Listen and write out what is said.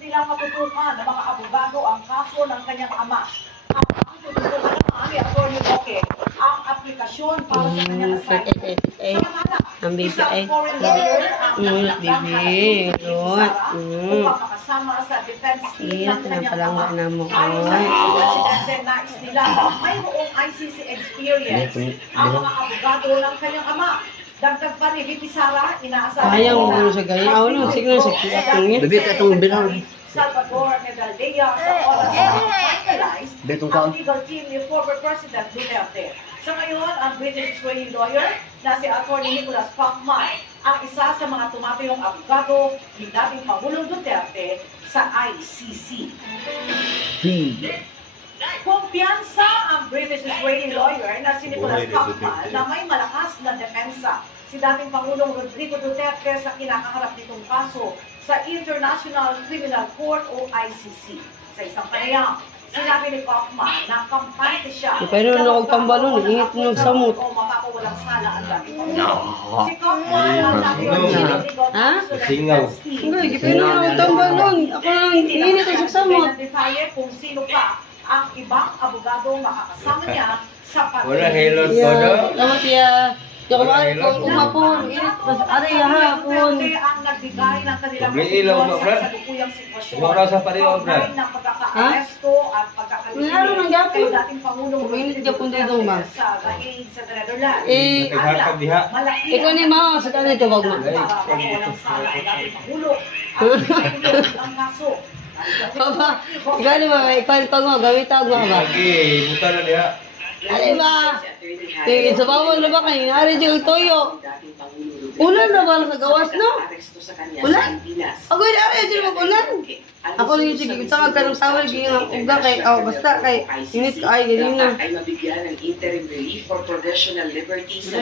nilang matutukan ng mga abogado ang kaso ng kanyang ama. Ang tututukan naman ni Atty. Roque ang aplikasyon para sa kanyang assignment. Samantala, Ang baby isang ay. foreign lawyer ang nagdagdag baby. Lord. Upang makasama sa defense team ng kanyang ama. Na mo. Ayon sa Presidente, nais nila mayroong ICC experience ang mga abogado ng kanyang ama. Dagdag pa ni VP Sara, inaasahan Ayaw mo ano sa gaya. Aw no, sige na sa kiyatong Bebe, katong bilang. Salvador Medaldea sa oras na finalized ang legal team ni former President Duterte. Sa ngayon, ang British-Israeli lawyer na si Atty. Nicholas Pacman ang isa sa mga tumatayong abogado ni dating Pangulong Duterte sa ICC. Kumpiyansa ang British-Israeli lawyer na si Nicholas Pacman na may malakas na depensa. Si dating Pangulong Rodrigo Duterte sa kinakaharap nitong kaso sa International Criminal Court o ICC. Sa isang panayam, sinabi ni Pacman na kampante siya. Pero nung kambalon, ingit nung samot. O makakuwalang sala ang dating Pangulong. Si Pacman ang dating Pangulong. Ha? Singaw. Hindi, pero nung kambalon. Ako lang ingit ang samot. Ng detalye kung sino pa ang ibang abogado makakasama niya sa Wala hilot ko do. Salamat ya. Kumain po, umapon. Init, mas aray hapon. Duterte ang nagbigay ng kanilang May ilaw ba, opinyon sa Brad? kasalukuyang sitwasyon. Wala sa pareho, Brad. Kaugnay ng pagkaka-aresto at Wala pagkakalimutin nang gapon. kay dating Pangulong Uminit Rodrigo gapon tayo doon, ba? Duterte sa Bahig sa Netherlands. Eh, Nagharap diha. Malaki ikaw ni Mao, sa kanil ito, wag mo. para mawalang sala ang dating Pangulo at pinahintay ang kaso. Papa, ikaw ni Mao, ikaw mo, gamit ako mo ba? Lagi, buta na diha. Ano ba? Tingin sa bawal na ba kayo? Hari dyan ang toyo. Ulan na ba sa gawas, no? Ulan? Ako yun, ari dyan mag-ulan. Ako lang yung sige, tawag ka ng tawal, ganyan ang uga kay, basta kay, init ka, ay, ganyan na. Ay mabigyan ng interim relief for provisional liberty sa